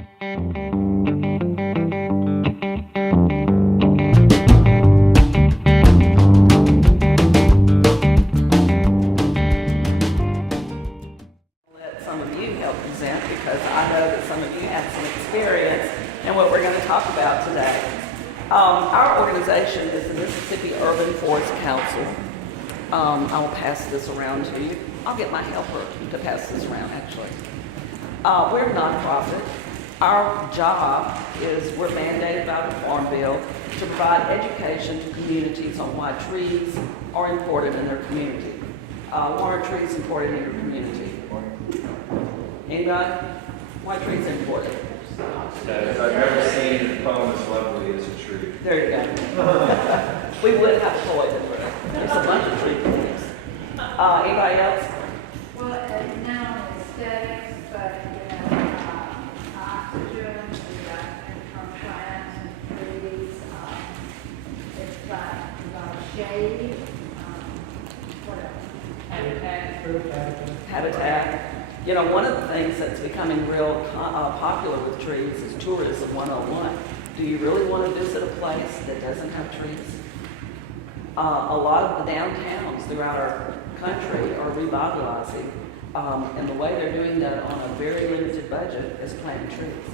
Let some of you help present because I know that some of you have some experience in what we're going to talk about today. Our organization is the Mississippi Urban Forest Council. I will pass this around to you. I'll get my helper to pass this around, actually. We're a nonprofit. Our job is we're mandated by the Farm Bill to provide education to communities on why trees are important in their community. Why are trees important in your community? Anybody? Why are trees important? I've never seen a poem as lovely as a tree. There you go. We would have toys in there. There's a bunch of tree poems. Anybody else? Well, now aesthetics, but oxygen, we got from plants and trees. It's got shade. What else? Habitat. You know, one of the things that's becoming real popular with trees is tourism 101. Do you really want to visit a place that doesn't have trees? A lot of the downtowns throughout our country are revitalizing, and the way they're doing that on a very limited budget is planting trees.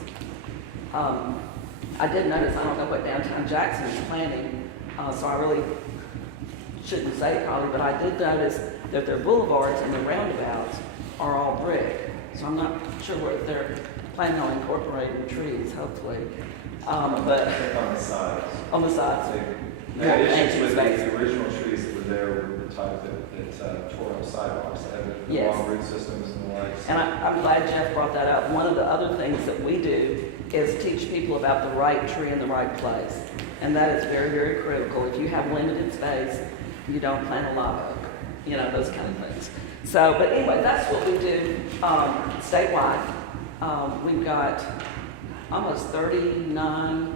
I did notice, I don't know what downtown Jackson is planning, so I really shouldn't say probably, but I did notice that their boulevards and their roundabouts are all brick. So I'm not sure what they're planning on incorporating trees, hopefully. But On the sides. on the sides. Yeah, the issues with the original trees that were there were the type that tore up sidewalks, that had the Yes. long root systems and the like. And I'm glad Jeff brought that up. One of the other things that we do is teach people about the right tree in the right place. And that is very, very critical. If you have limited space, you don't plant a live oak, you know, those kind of things. So, but anyway, that's what we do statewide. We've got almost 39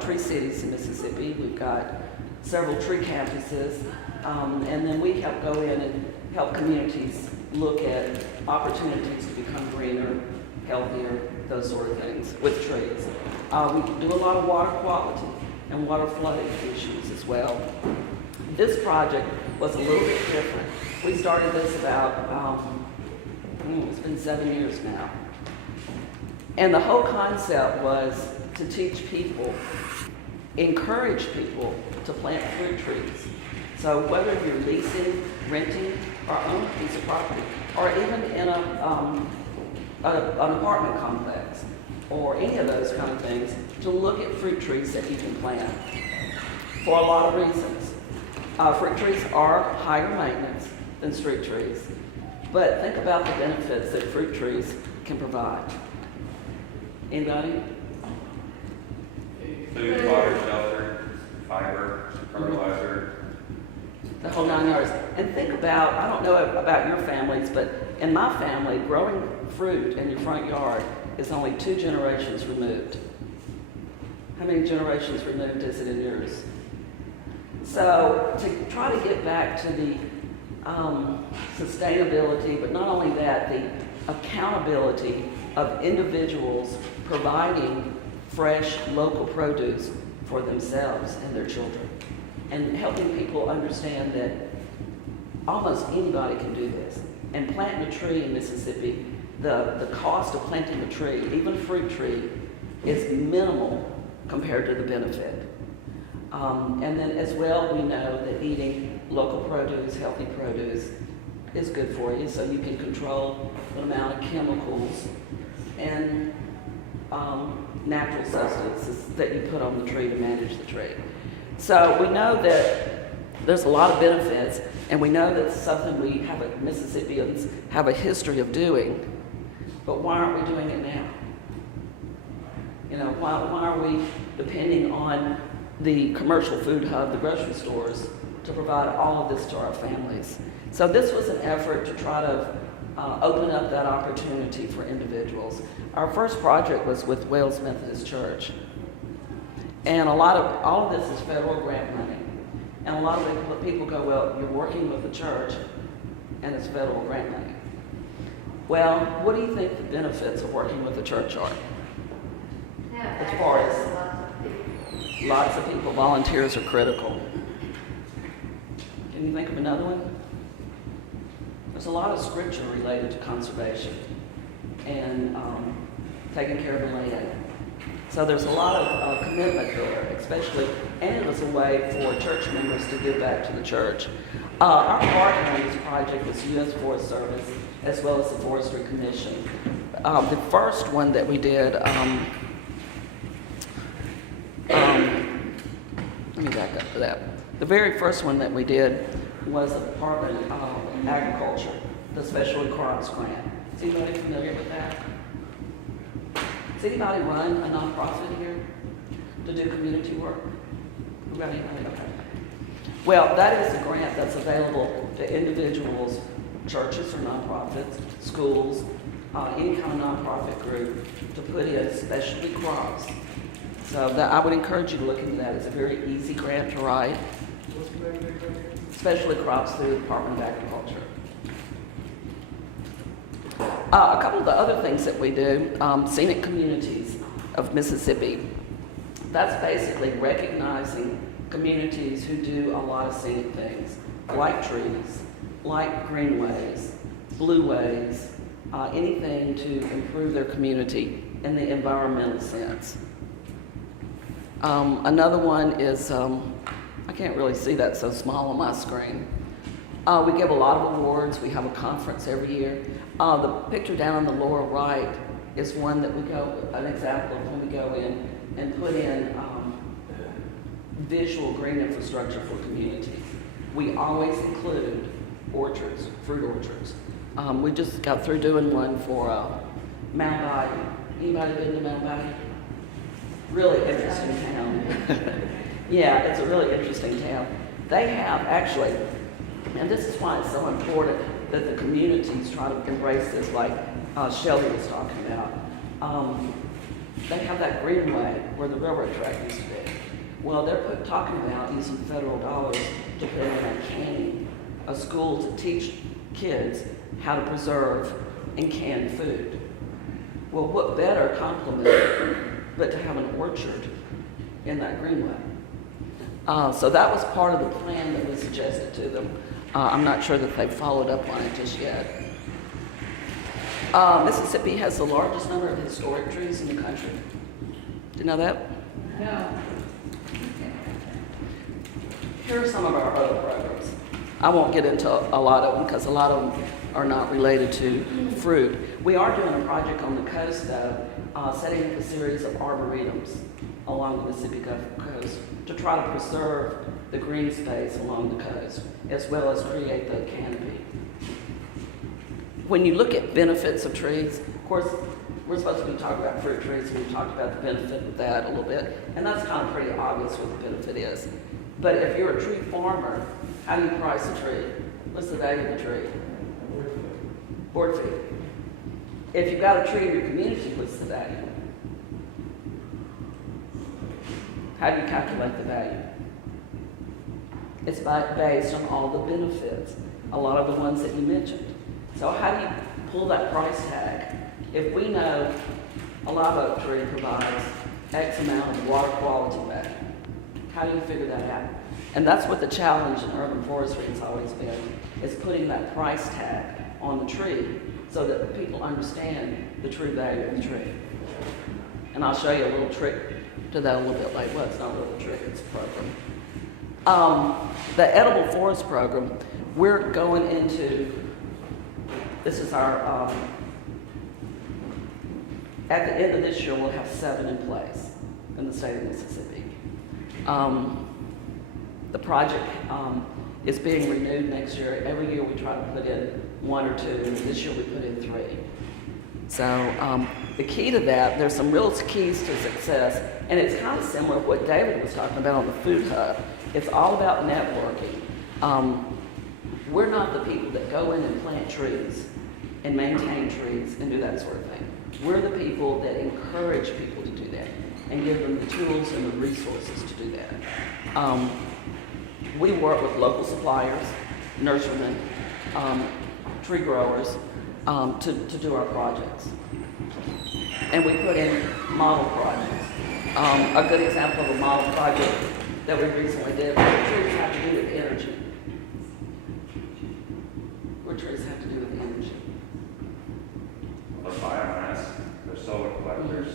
tree cities in Mississippi. We've got several tree campuses. And then we help go in and help communities look at opportunities to become greener, healthier, those sort of things with trees. We do a lot of water quality and water flooding issues as well. This project was a little bit different. We started this about, it's been 7 years now. And the whole concept was to teach people, encourage people to plant fruit trees. So whether you're leasing, renting, or own a piece of property, or even in an apartment complex, or any of those kind of things, to look at fruit trees that you can plant for a lot of reasons. Fruit trees are higher maintenance than street trees, but think about the benefits that fruit trees can provide. Anybody? Food, water, shelter, fiber, fertilizer. The whole 9 yards. And think about, I don't know about your families, but in my family, growing fruit in your front yard is only 2 generations removed. How many generations removed is it in yours? So to try to get back to the sustainability, but not only that, the accountability of individuals providing fresh local produce for themselves and their children, and helping people understand that almost anybody can do this. And planting a tree in Mississippi, the cost of planting a tree, even a fruit tree, is minimal compared to the benefit. And then as well, we know that eating local produce, healthy produce, is good for you, so you can control the amount of chemicals and natural substances that you put on the tree to manage the tree. So we know that there's a lot of benefits, and we know that's something we have, Mississippians have a history of doing, but why aren't we doing it now? You know, why are we depending on the commercial food hub, the grocery stores, to provide all of this to our families? So this was an effort to try to open up that opportunity for individuals. Our first project was with Wales Methodist Church. And all of this is federal grant money. And a lot of people go, well, you're working with the church and it's federal grant money. Well, what do you think the benefits of working with the church are? have As far access as- to lots of people. Lots of people, volunteers are critical. Can you think of another one? There's a lot of scripture related to conservation and taking care of the land. So there's a lot of commitment there, especially, and it was a way for church members to give back to the church. Our partner on this project is U.S. Forest Service, as well as the Forestry Commission. The first one that we did, let me back up to that. The very first one that we did was the Department of Agriculture, the Specialty Crops Grant. Is anybody familiar with that? Does anybody run a nonprofit here to do community work? Who got anybody? Okay. Well, that is a grant that's available to individuals, churches or nonprofits, schools, any kind of nonprofit group to put in specialty crops. So that, I would encourage you to look into that. It's a very easy grant to write. Specialty crops through the Department of Agriculture. A couple of the other things that we do, scenic communities of Mississippi. That's basically recognizing communities who do a lot of scenic things, like trees, like greenways, blueways, anything to improve their community in the environmental sense. Another one is, I can't really see that so small on my screen. We give a lot of awards. We have a conference every year. The picture down on the lower right is one that we go, an example of when we go in and put in visual green infrastructure for communities. We always include orchards, fruit orchards. We just got through doing one for Mount Bayou. Anybody been to Mount Bayou? Really interesting town. Yeah, it's a really interesting town. They have actually, and this is why it's so important that the communities try to embrace this, like Shelby was talking about. They have that greenway where the railroad track used to be. Well, they're talking about using federal dollars to put in a canning, a school to teach kids how to preserve and can food. Well, what better compliment but to have an orchard in that greenway? So that was part of the plan that we suggested to them. I'm not sure that they've followed up on it just yet. Mississippi has the largest number of historic trees in the country. Do you know that? No. Here are some of our other programs. I won't get into a lot of them because a lot of them are not related to fruit. We are doing a project on the coast though, setting up a series of arboretums along the Mississippi Gulf Coast to try to preserve the green space along the coast, as well as create the canopy. When you look at benefits of trees, of course, we're supposed to be talking about fruit trees, and we talked about the benefit of that a little bit, and that's kind of pretty obvious what the benefit is. But if you're a tree farmer, how do you price a tree? What's the value of the tree? Board fee. If you've got a tree in your community, what's the value? How do you calculate the value? It's based on all the benefits, a lot of the ones that you mentioned. So how do you pull that price tag? If we know a live oak tree provides X amount of water quality value, how do you figure that out? And that's what the challenge in urban forestry has always been, is putting that price tag on the tree so that people understand the true value of the tree. And I'll show you a little trick to that a little bit later. Well, it's not really a trick, it's a program. The Edible Forest Program, we're going into, this is our, at the end of this year, we'll have 7 in place in the state of Mississippi. The project is being renewed next year. Every year we try to put in 1 or 2, and this year we put in 3. So the key to that, there's some real keys to success, and it's kind of similar to what David was talking about on the Food Hub. It's all about networking. We're not the people that go in and plant trees and maintain trees and do that sort of thing. We're the people that encourage people to do that and give them the tools and the resources to do that. We work with local suppliers, nurserymen, tree growers to do our projects. And we put in model projects. A good example of a model project that we recently did, what trees have to do with energy? What trees have to do with energy? The biomass, they're solar collectors,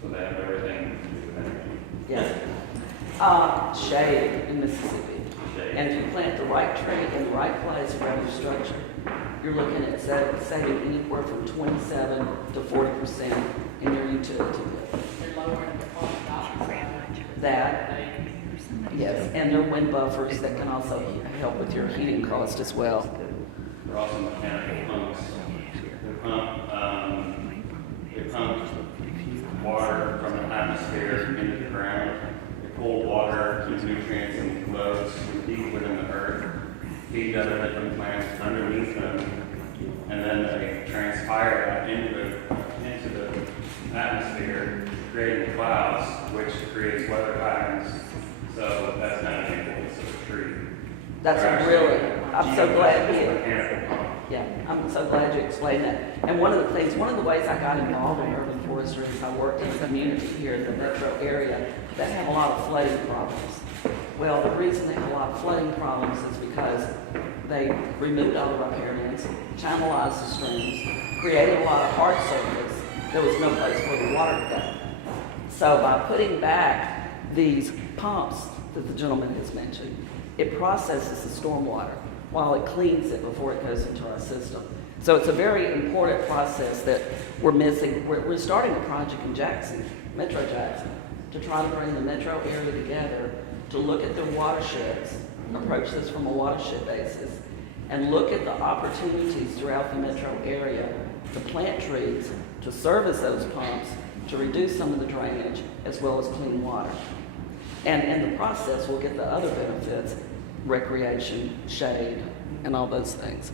so they have everything to do with energy. Yeah. Shade in Mississippi. Shade. And if you plant the right tree in the right place around your structure, you're looking at saving anywhere from 27 to 40% in your utility bill. They're lowering the cost of That, yes, and there are wind buffers that can also help with your heating cost as well. They're also mechanical pumps. They pump water from the atmosphere into the ground. They pull water, keep nutrients and loads deep within the earth, feed other different plants underneath them, and then they transpire that into the atmosphere, creating clouds, which creates weather patterns. So that's not an influence of a tree. I'm so glad you. Mechanical pump. Yeah, I'm so glad you explained that. And one of the ways I got involved in urban forestry is I worked in a community here in the metro area that had a lot of flooding problems. Well, the reason they had a lot of flooding problems is because they removed all the riparians, channelized the streams, created a lot of hard surface. There was no place for the water to go. So by putting back these pumps that the gentleman has mentioned, it processes the stormwater while it cleans it before it goes into our system. So it's a very important process that we're missing. We're starting a project in Jackson, Metro Jackson, to try to bring the metro area together to look at their watersheds, approach this from a watershed basis, and look at the opportunities throughout the metro area to plant trees, to service those pumps, to reduce some of the drainage, as well as clean water. And in the process, we'll get the other benefits, recreation, shade, and all those things.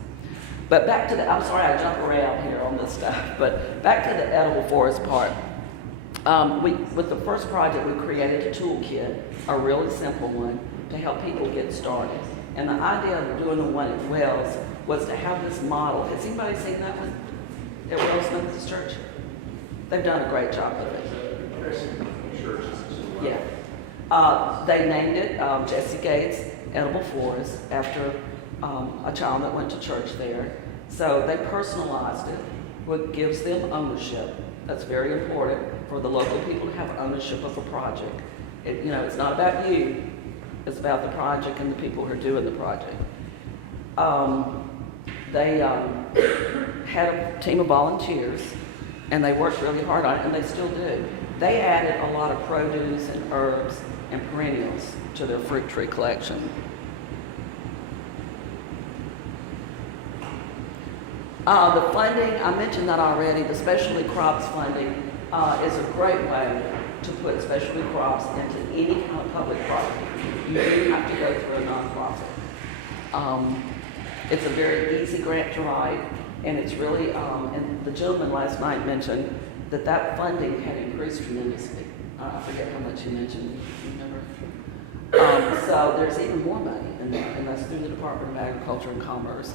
But back to I'm sorry I jump around here on this stuff, but back to the edible forest part. With the first project, we created a toolkit, a really simple one, to help people get started. And the idea of doing the one at Wells was to have this model. Has anybody seen that one at Wells Methodist Church? They've done a great job with it. Yeah. They named it Jesse Gates Edible Forest after a child that went to church there. So they personalized it, what gives them ownership. That's very important for the local people to have ownership of a project. It's not about you, it's about the project and the people who are doing the project. They had a team of volunteers, and they worked really hard on it, and they still do. They added a lot of produce and herbs and perennials to their fruit tree collection. The funding, I mentioned that already, the specialty crops funding is a great way to put specialty crops into any kind of public project. You do have to go through a nonprofit. It's a very easy grant to write, and it's really, and the gentleman last night mentioned that funding had increased tremendously. I forget how much he mentioned, remember? So there's even more money, and that's through the Department of Agriculture and Commerce.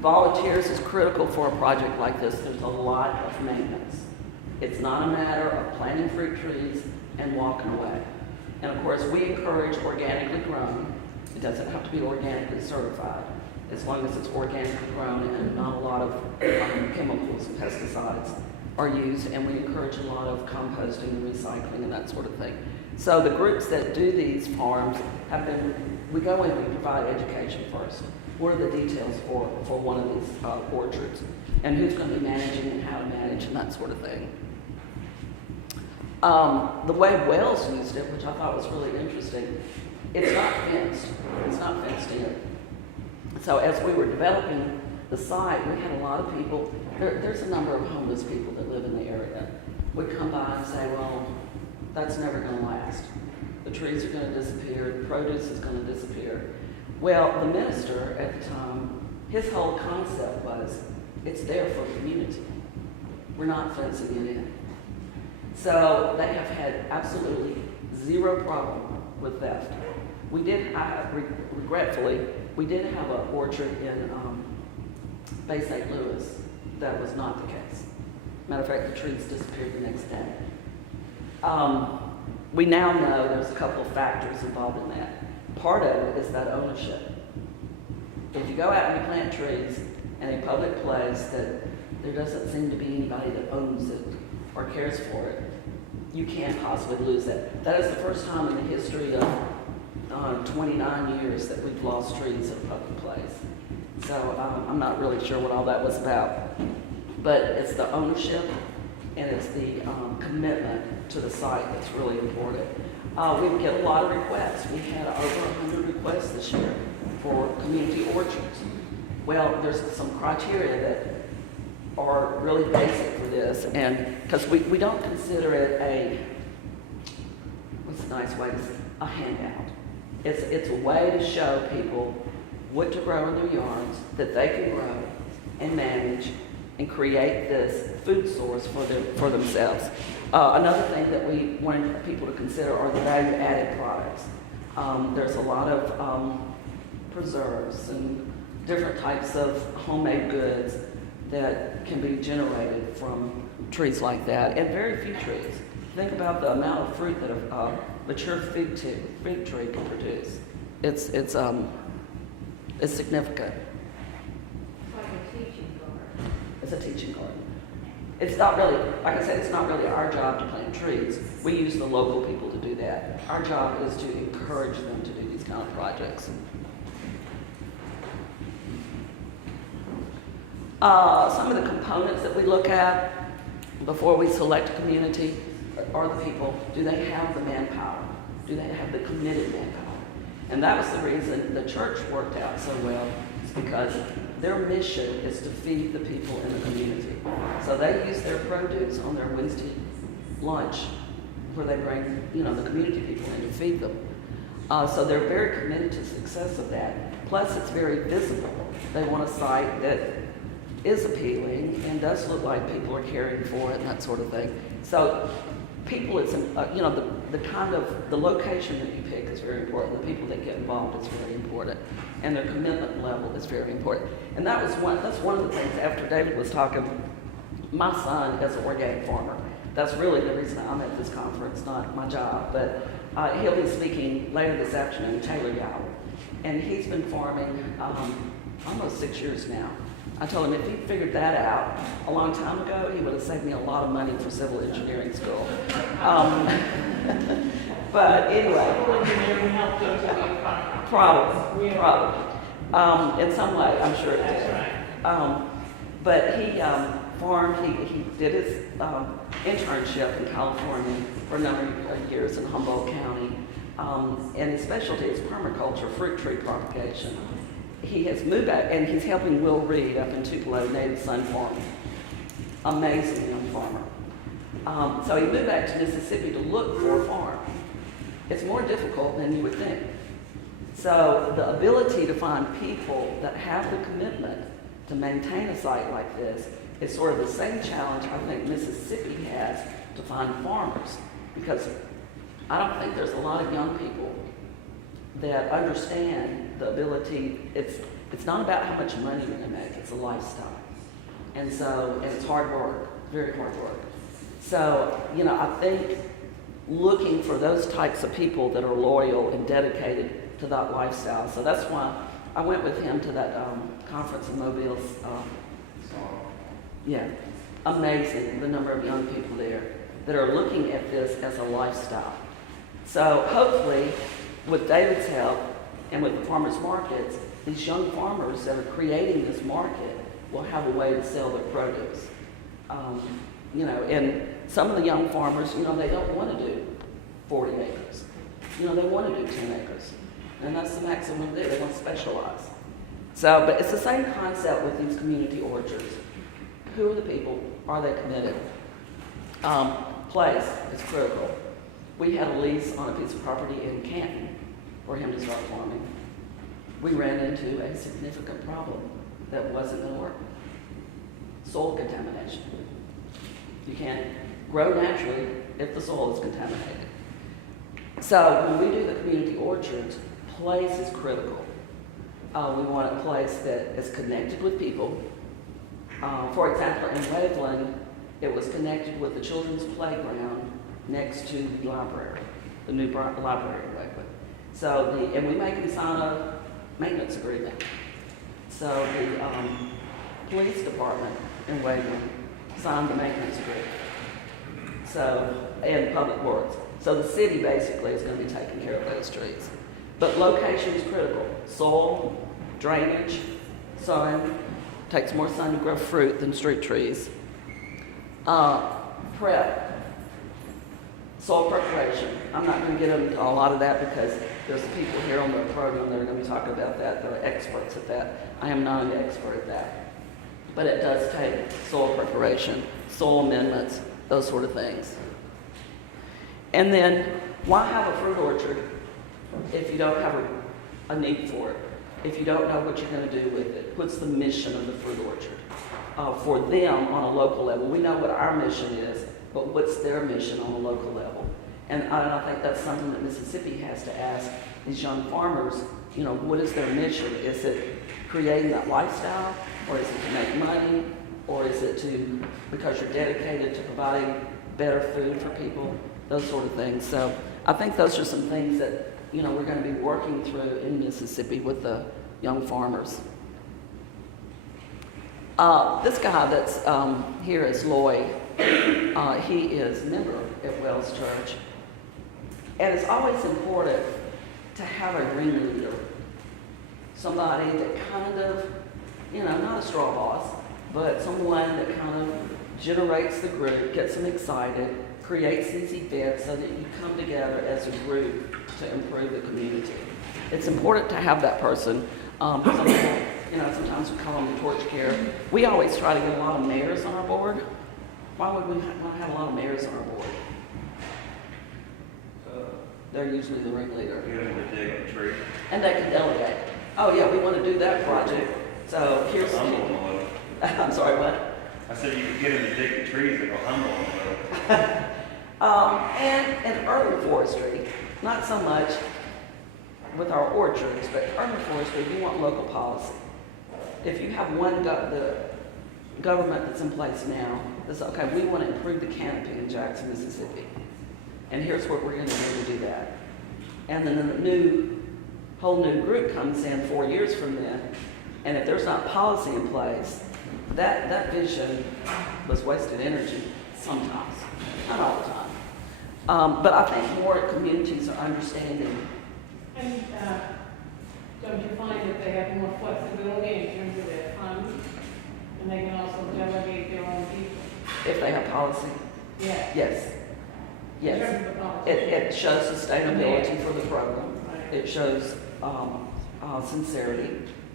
Volunteers is critical for a project like this. There's a lot of maintenance. It's not a matter of planting fruit trees and walking away. And of course, we encourage organically grown. It doesn't have to be organically certified, as long as it's organically grown and not a lot of chemicals and pesticides are used. And we encourage a lot of composting and recycling and that sort of thing. So the groups that do these farms we go in and we provide education first. What are the details for one of these orchards? And who's going to be managing and how to manage and that sort of thing. The way Wells used it, which I thought was really interesting, it's not fenced. It's not fenced in. So as we were developing the site, we had a lot of people, there's a number of homeless people that live in the area, would come by and say, well, that's never going to last. The trees are going to disappear, the produce is going to disappear. Well, the minister at the time, his whole concept was, it's there for the community. We're not fencing it in. So they have had absolutely zero problem with theft. Regretfully, we did have an orchard in Bay St. Louis that was not the case. Matter of fact, the trees disappeared the next day. We now know there's a couple of factors involved in that. Part of it is that ownership. If you go out and you plant trees in a public place that there doesn't seem to be anybody that owns it or cares for it, you can't possibly lose that. That is the first time in the history of 29 years that we've lost trees in a public place. So I'm not really sure what all that was about. But it's the ownership and it's the commitment to the site that's really important. We get a lot of requests. We had over 100 requests this year for community orchards. Well, there's some criteria that are really basic for this, and because we don't consider it what's a nice way to say, a handout. It's a way to show people what to grow in their yards that they can grow and manage and create this food source for themselves. Another thing that we wanted people to consider are the value-added products. There's a lot of preserves and different types of homemade goods that can be generated from trees like that, and very few trees. Think about the amount of fruit that a mature fig tree can produce. It's significant. It's like a teaching garden. It's a teaching garden. It's not really, like I said, it's not really our job to plant trees. We use the local people to do that. Our job is to encourage them to do these kind of projects. Some of the components that we look at before we select a community are the people. Do they have the manpower? Do they have the committed manpower? And that was the reason the church worked out so well, is because their mission is to feed the people in the community. So they use their produce on their Wednesday lunch, where they bring, the community people in to feed them. So they're very committed to the success of that. Plus, it's very visible. They want a site that is appealing and does look like people are caring for it and that sort of thing. So people, it's, the location that you pick is very important. The people that get involved is very important. And their commitment level is very important. And that's one of the things, after David was talking, my son is an organic farmer. That's really the reason I'm at this conference, not my job. But he'll be speaking later this afternoon, Taylor Yowell. And he's been farming almost 6 years now. I told him if he'd figured that out a long time ago, he would have saved me a lot of money for civil engineering school. But anyway. Civil engineering helped him to be a Probably. In some way, I'm sure it did. Right. But he farmed, he did his internship in California for a number of years in Humboldt County. And his specialty is permaculture, fruit tree propagation. He has moved back, and he's helping Will Reed up in Tupelo, Native Son Farm. Amazing young farmer. So he moved back to Mississippi to look for a farm. It's more difficult than you would think. So the ability to find people that have the commitment to maintain a site like this is sort of the same challenge I think Mississippi has to find farmers. Because I don't think there's a lot of young people that understand the ability. It's not about how much money you're gonna make, it's a lifestyle. And it's hard work, very hard work. So, I think looking for those types of people that are loyal and dedicated to that lifestyle. So that's why I went with him to that conference in Mobile. Amazing, the number of young people there that are looking at this as a lifestyle. So hopefully, with David's help and with the farmers markets, these young farmers that are creating this market will have a way to sell their produce. And some of the young farmers, they don't want to do 40 acres. They want to do 10 acres. And that's the maximum there. They want to specialize. So, but it's the same concept with these community orchards. Who are the people? Are they committed? Place is critical. We had a lease on a piece of property in Canton for him to start farming. We ran into a significant problem that wasn't going to work. Soil contamination. You can't grow naturally if the soil is contaminated. So when we do the community orchards, place is critical. We want a place that is connected with people. For example, in Waveland, It was connected with the children's playground next to the library, the new library in Wakewood. So and we make them sign a maintenance agreement. So the police department in Wakewood signed the maintenance agreement. So, and Public Works. So the city basically is going to be taking care of those trees. But location is critical. Soil, drainage, sun, takes more sun to grow fruit than street trees. Prep, soil preparation. I'm not going to get into a lot of that because there's people here on the program that are going to be talking about that. They're experts at that. I am not an expert at that. But it does take soil preparation, soil amendments, those sort of things. And then, why have a fruit orchard if you don't have a need for it? If you don't know what you're going to do with it? What's the mission of the fruit orchard? For them on a local level. We know what our mission is, but what's their mission on a local level? And I think that's something that Mississippi has to ask these young farmers, you know, what is their mission? Is it creating that lifestyle, or is it to make money, or is it to, because you're dedicated to providing better food for people, those sort of things. So I think those are some things that, you know, we're going to be working through in Mississippi with the young farmers. This guy that's here is Lloyd. He is a member at Wells Church. And it's always important to have a ringleader. Somebody that kind of, you know, not a straw boss, but someone that kind of generates the group, gets them excited, creates these events so that you come together as a group to improve the community. It's important to have that person. Some people, you know, sometimes we call them the torch carrier. We always try to get a lot of mayors on our board. Why would we not have a lot of mayors on our board? They're usually the ringleader. You have to dig a tree. And they can delegate. Oh yeah, we want to do that project. So here's, Humble them a little. I'm sorry, what? I said you could get them to dig the trees, it'll humble them a little. And urban forestry, not so much with our orchards, but urban forestry, we want local policy. If you have the government that's in place now, that's okay, we want to improve the canopy in Jackson, Mississippi. And here's what we're going to do to do that. And then a whole new group comes in 4 years from then, and if there's not policy in place, that vision was wasted energy sometimes, not all the time. But I think more communities are understanding. And don't you find that they have more flexibility in terms of their funds? And they can also delegate their own people? If they have policy, Yeah. yes. In Yes. terms of the policy. It shows sustainability for the program. Right. It shows sincerity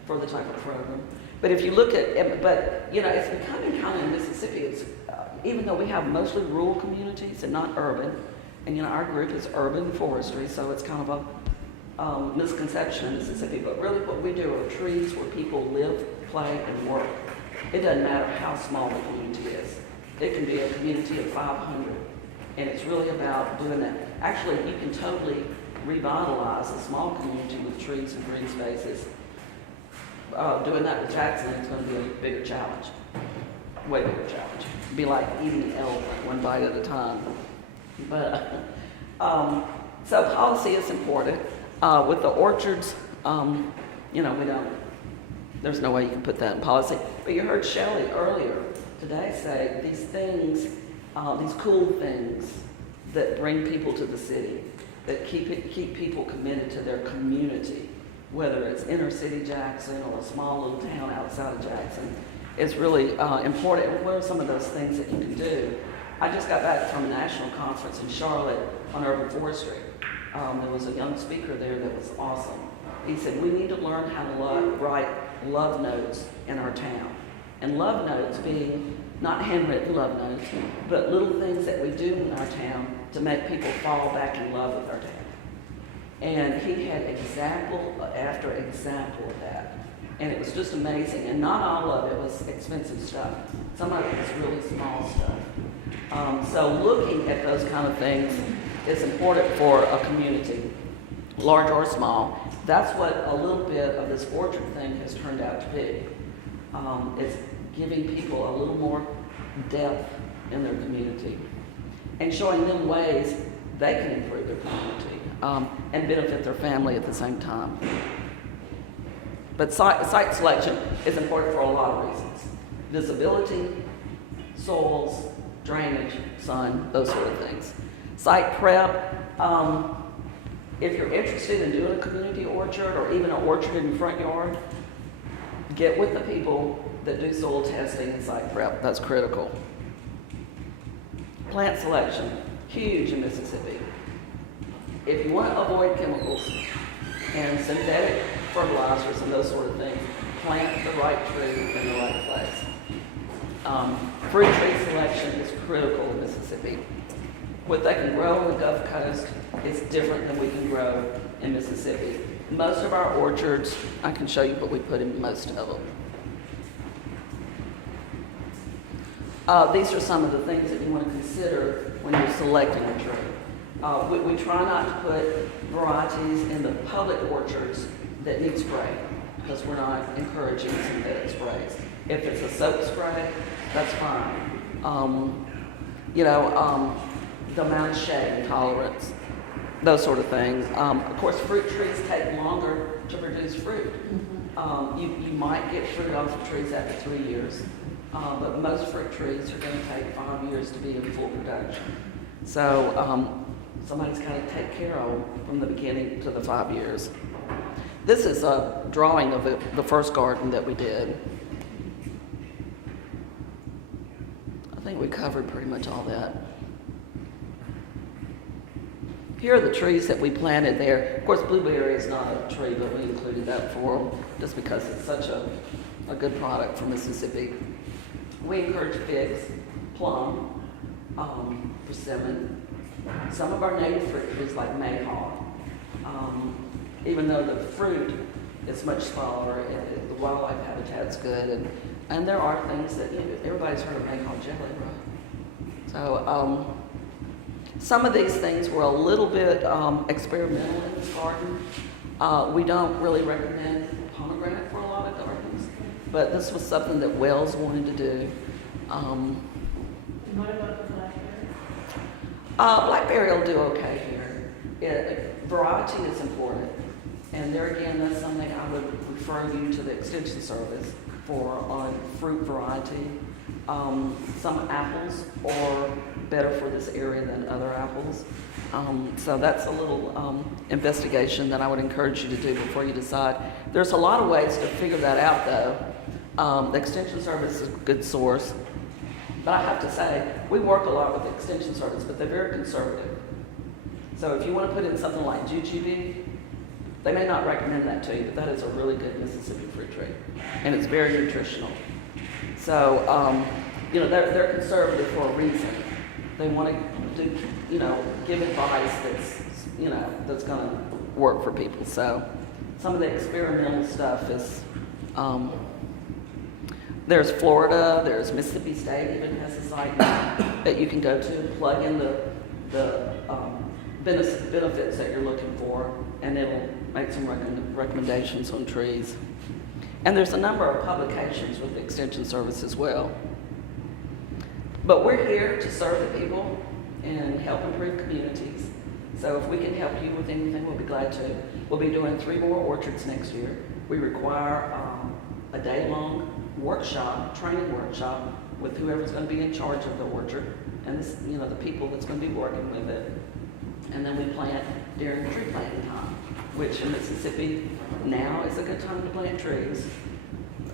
for the type of program. But if you look at, but you know, it's becoming kind of in Mississippi, it's, even though we have mostly rural communities and not urban, and you know, our group is urban forestry, so it's kind of a misconception in Mississippi, but really what we do are trees where people live, play, and work. It doesn't matter how small the community is. It can be a community of 500, and it's really about doing that. Actually, you can totally revitalize a small community with trees and green spaces. Doing that with Jackson is going to be a bigger challenge, way bigger challenge. It'd be like eating an elephant one bite at a time. But so policy is important. With the orchards, you know, there's no way you can put that in policy. But you heard Shelley earlier today say these things, these cool things that bring people to the city, that keep people committed to their community, whether it's inner city Jackson or a small little town outside of Jackson, is really important. What are some of those things that you can do? I just got back from a national conference in Charlotte on urban forestry. There was a young speaker there that was awesome. He said, we need to learn how to write love notes in our town. And love notes being not handwritten love notes, but little things that we do in our town to make people fall back in love with our town. And he had example after example of that. And it was just amazing. And not all of it was expensive stuff. Some of it was really small stuff. So looking at those kind of things is important for a community, large or small. That's what a little bit of this orchard thing has turned out to be. It's giving people a little more depth in their community, and showing them ways they can improve their community and benefit their family at the same time. But site selection is important for a lot of reasons. Visibility, soils, drainage, sun, those sort of things. Site prep, if you're interested in doing a community orchard or even an orchard in your front yard, get with the people that do soil testing and site prep. That's critical. Plant selection, huge in Mississippi. If you want to avoid chemicals and synthetic fertilizers and those sort of things, plant the right tree in the right place. Fruit tree selection is critical in Mississippi. What they can grow on the Gulf Coast is different than we can grow in Mississippi. Most of our orchards, I can show you what we put in most of them. These are some of the things that you want to consider when you're selecting a tree. We try not to put varieties in the public orchards that need spray, because we're not encouraging synthetic sprays. If it's a soap spray, that's fine. The amount of shade tolerance, those sort of things. Of course, fruit trees take longer to produce fruit. You might get fruit off of trees after 3 years, but most fruit trees are going to take 5 years to be in full production. So somebody's got to take care of them from the beginning to the 5 years. This is a drawing of the first garden that we did. I think we covered pretty much all that. Here are the trees that we planted there. Of course, blueberry is not a tree, but we included that for them just because it's such a good product from Mississippi. We encourage figs, plum, persimmon, some of our native fruit trees like mayhaw. Even though the fruit is much smaller, the wildlife habitat's good, and there are things that, everybody's heard of mayhaw jelly, right? So some of these things were a little bit experimental in this garden. We don't really recommend pomegranate for a lot of gardens, but this was something that Wells wanted to do. And what about the blackberry? Blackberry will do okay here. Variety is important. And there again, that's something I would refer you to the Extension Service for on fruit variety. Some apples are better for this area than other apples. So that's a little investigation that I would encourage you to do before you decide. There's a lot of ways to figure that out though. The Extension Service is a good source. But I have to say, we work a lot with the Extension Service, but they're very conservative. So if you want to put in something like jujube, they may not recommend that to you, but that is a really good Mississippi fruit tree. And it's very nutritional. So, they're conservative for a reason. They want to do, give advice that's going to work for people. So some of the experimental stuff is, there's Florida, there's Mississippi State even has a site that you can go to and plug in the benefits that you're looking for, and it'll make some recommendations on trees. And there's a number of publications with the Extension Service as well. But we're here to serve the people and help improve communities. So if we can help you with anything, we'll be glad to. We'll be doing 3 more orchards next year. We require a day-long training workshop with whoever's going to be in charge of the orchard and the people that's going to be working with it. And then we plant during tree planting time, which in Mississippi now is a good time to plant trees.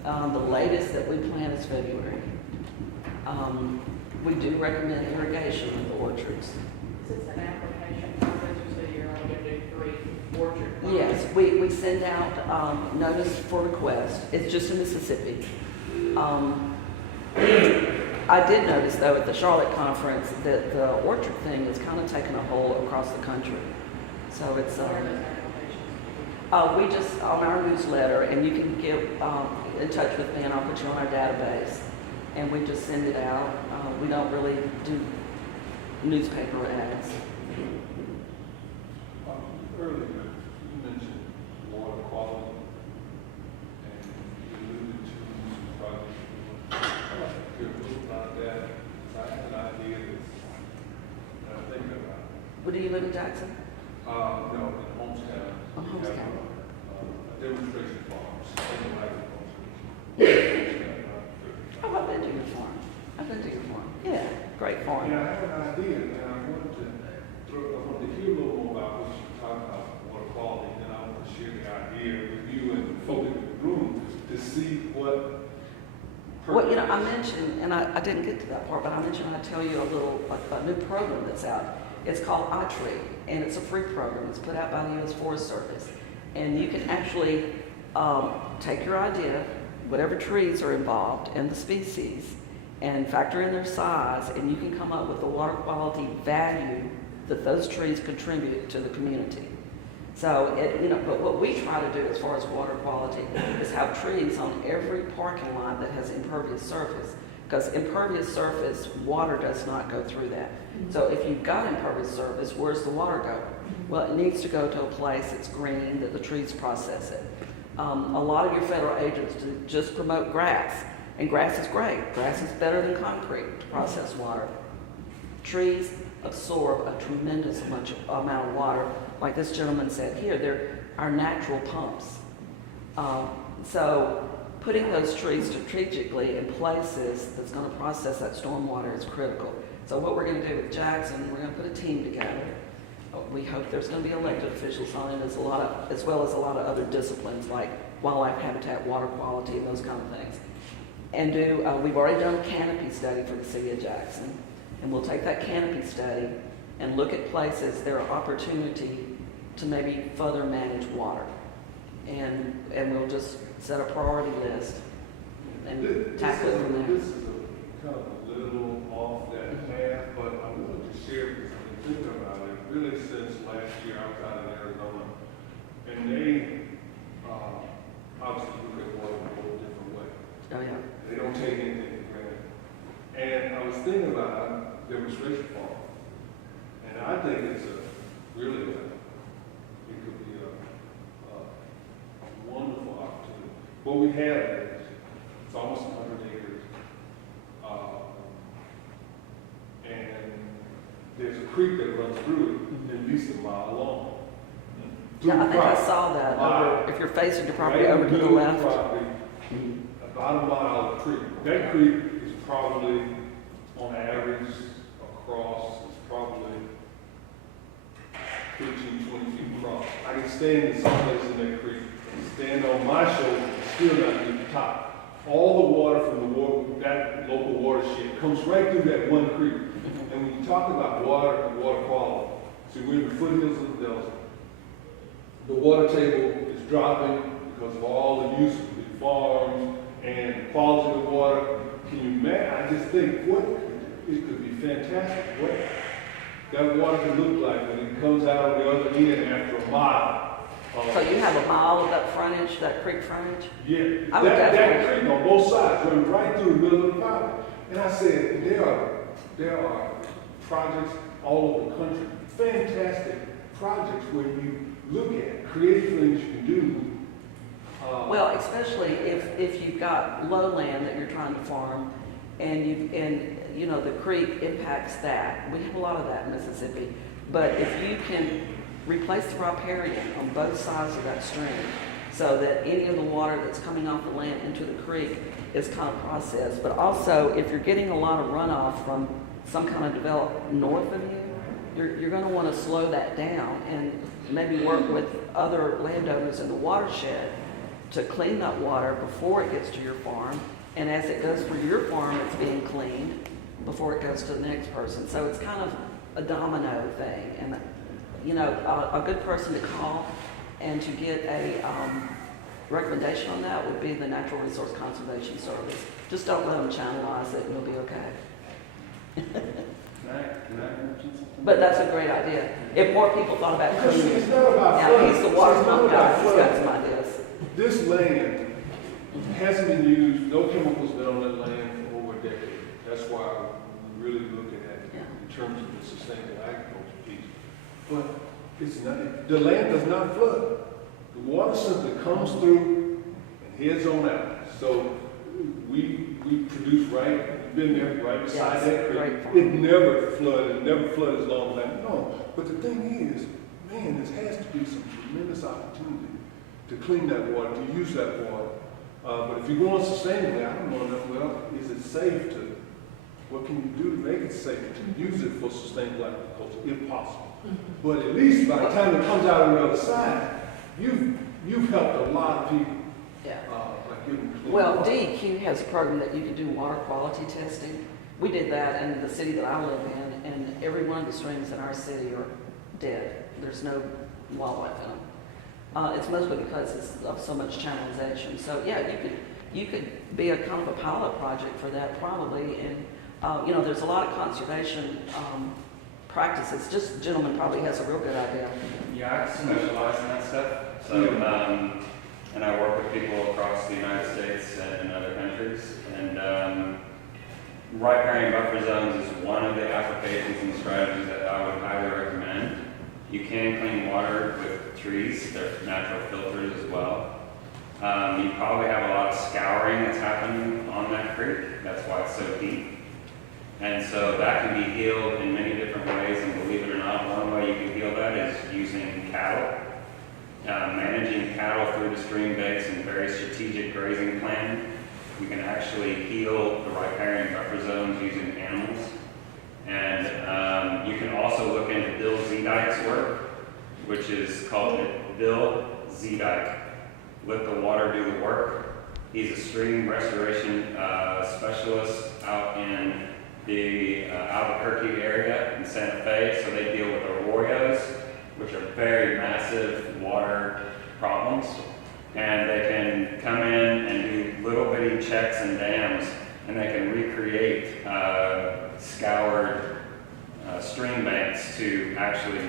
The latest that we plant is February. We do recommend irrigation of the orchards. Is this an application process, you say you're only going to do 3 orchards? Yes, we send out notice for request. It's just in Mississippi. I did notice, though, at the Charlotte conference that the orchard thing is kind of taking a hold across the country. So it's we just on our newsletter, and you can get in touch with me, and I'll put you on our database, and we just send it out. We don't really do newspaper ads. Earlier, you mentioned water quality, and you alluded to some projects. I'd like to hear a little about that. I live in Jackson? No, in Homestown. Oh, we have, Homestown. a demonstration farm, something like a Oh, I've been to your farm. I've been to your farm. Yeah, great farm. And I have an idea, and I wanted to hear a little more about what you talked about, water quality, and I want to share the idea with you and the folks in the room to see what. Well, you know, I mentioned, and I didn't get to that part, but I mentioned I'd tell you a new program that's out. It's called iTree, and it's a free program. It's put out by the U.S. Forest Service. And you can actually take your idea, whatever trees are involved and the species, and factor in their size, and you can come up with the water quality value that those trees contribute to the community. So, but what we try to do as far as water quality is have trees on every parking lot that has impervious surface. Because impervious surface, water does not go through that. So if you've got impervious surface, where's the water go? Well, it needs to go to a place that's green, that the trees process it. A lot of your federal agents just promote grass, and grass is great. Grass is better than concrete to process water. Trees absorb a tremendous amount of water. Like this gentleman said here, they're our natural pumps. So putting those trees strategically in places that's going to process that stormwater is critical. So what we're going to do with Jackson, we're going to put a team together. We hope there's going to be elected officials on it, as well as a lot of other disciplines like wildlife habitat, water quality, and those kind of things. And we've already done a canopy study for the city of Jackson, and we'll take that canopy study and look at places there are opportunity to maybe further manage water. And we'll just set a priority list and tackle it from there. This is kind of a little off that path, but I wanted to share because I've been thinking about it really since last year. I was out in Arizona, and they obviously look at water in a whole different way. Oh yeah. They don't take anything for granted. And I was thinking about a demonstration farm, and I think it's it could be a wonderful opportunity. What we have is, it's almost 100 acres, and there's a creek that runs through it, at least a mile long. Yeah, I think I saw that. Over, if you're facing your property over to the left. About a mile of creek. That creek is probably, on average, across, it's probably 15, 20 feet across. I can stand in some place in that creek and stand on my shoulder and still not get the top. All the water from that local watershed comes right through that one creek. And when you talk about water and water quality, see, we're in the foothills of the Delta. The water table is dropping because of all the use of the farms and the quality of the water. Can you imagine? I just think it could be fantastic what that water can look like when it comes out on the other end after a mile. So you have a mile of that frontage, that creek frontage? Yeah, I would that creek on both sides went right through the middle of the property. And I said, there are projects all over the country, fantastic projects where you look at creative things you can do. Well, especially if you've got lowland that you're trying to farm, and the creek impacts that. We have a lot of that in Mississippi. But if you can replace the riparian on both sides of that stream, so that any of the water that's coming off the land into the creek is kind of processed. But also, if you're getting a lot of runoff from some kind of development north of you, you're going to want to slow that down and maybe work with other landowners in the watershed to clean that water before it gets to your farm. And as it goes through your farm, it's being cleaned before it goes to the next person. So it's kind of a domino thing. And, a good person to call and to get a recommendation on that would be the Natural Resource Conservation Service. Just don't let them channelize it and you'll be okay. Can I mention something? But that's a great idea. If more people thought about Because cleaning. it's not about Yeah, flooding. he's the water It's not pump about guy. He's got flooding. some ideas. This land hasn't been used, no chemicals been on that land for over a decade. That's why we're really looking at it in terms of the sustainable agriculture piece. But the land does not flood. The water simply comes through and heads on out. So we produce right, we you've been there right beside Yes, that creek. great farm. It never flooded as long as that. No, but the thing is, man, there has to be some tremendous opportunity to clean that water, to use that water. But if you're going sustainably, I don't know enough, well, is it safe to, what can you do to make it safe to use it for sustainable agriculture, if possible? But at least by the time it comes out on the other side, you've helped a lot of people. Yeah. By giving clean Well, water. DEQ has a program that you can do water quality testing. We did that in the city that I live in, and every one of the streams in our city are dead. There's no wildlife in them. It's mostly because of so much channelization. So yeah, you could be a kind of a pilot project for that probably. And you know, there's a lot of conservation practices. Just gentleman probably has a real good idea. Yeah, I specialize in that stuff. So, and I work with people across the United States and in other countries. And riparian buffer zones is one of the applications and strategies that I would highly recommend. You can clean water with trees. They're natural filters as well. You probably have a lot of scouring that's happening on that creek. That's why it's so deep. And so that can be healed in many different ways, and believe it or not, one way you can heal that is using cattle. Managing cattle through the stream banks and very strategic grazing plan. You can actually heal the riparian buffer zones using animals. And you can also look into Bill Zedike's work, which is called Bill Zedike, Let the Water Do the Work. He's a stream restoration specialist out in the Albuquerque area in Santa Fe. So they deal with arroyos, which are very massive water problems. And they can come in and do little bitty checks and dams, and they can recreate scoured stream banks to actually,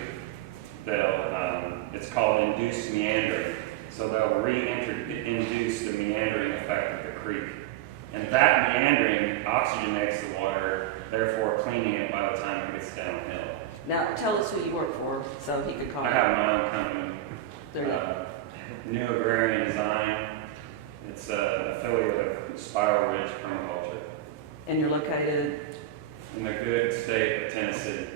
it's called induced meandering. So they'll reintroduce the meandering effect of the creek. And that meandering oxygenates the water, therefore cleaning it by the time it gets downhill. Now, tell us who you work for, so he could call. I have my own company, There you go. New Agrarian Design. It's an affiliate of Spiral Ridge Permaculture And you're located, in the good state of Tennessee.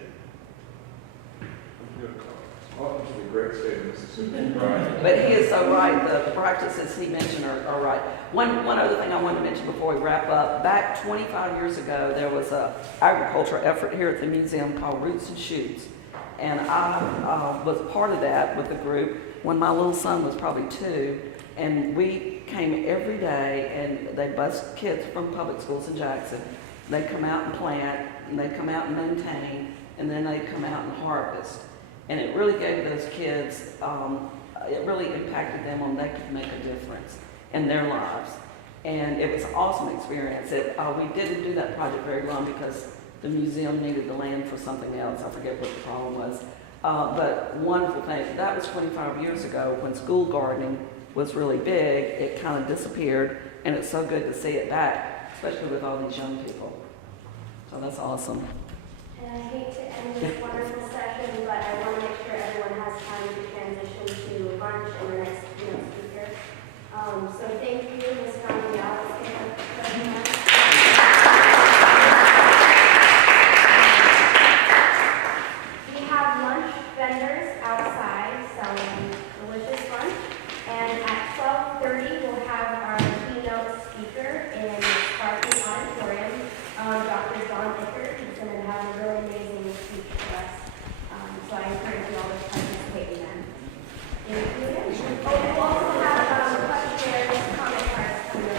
Welcome to the great state of Mississippi. Right. but he is so right, the practices he mentioned are right. One other thing I wanted to mention before we wrap up, back 25 years ago, there was a agriculture effort here at the museum called Roots and Shoots. And I was part of that with the group when my little son was probably 2. And we came every day, and they bused kids from public schools in Jackson. They'd come out and plant, and they'd come out and maintain, and then they'd come out and harvest. And it really gave those kids, it really impacted them on they could make a difference in their lives. And it was an awesome experience. We didn't do that project very long because the museum needed the land for something else. I forget what the problem was. But wonderful thing. That was 25 years ago when school gardening was really big. It kind of disappeared, and it's so good to see it back, especially with all these young people. So that's awesome. And I hate to end this wonderful session, but I want to make sure everyone has time to transition to lunch and the next speaker. So thank you, Ms. Donna Yowell. We have lunch vendors outside selling delicious lunch. And at 12:30, we'll have our keynote speaker in Sparky Auditorium, Dr. Donna. He's going to have a really amazing speech for us. So I encourage you all to participate in that. Thank you. Oh, we'll also have questionnaires, comment cards coming up.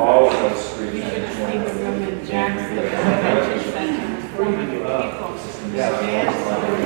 all of those streets. You and should each see one the of them. room in Jackson, the convention center, for people. Yeah. Dance,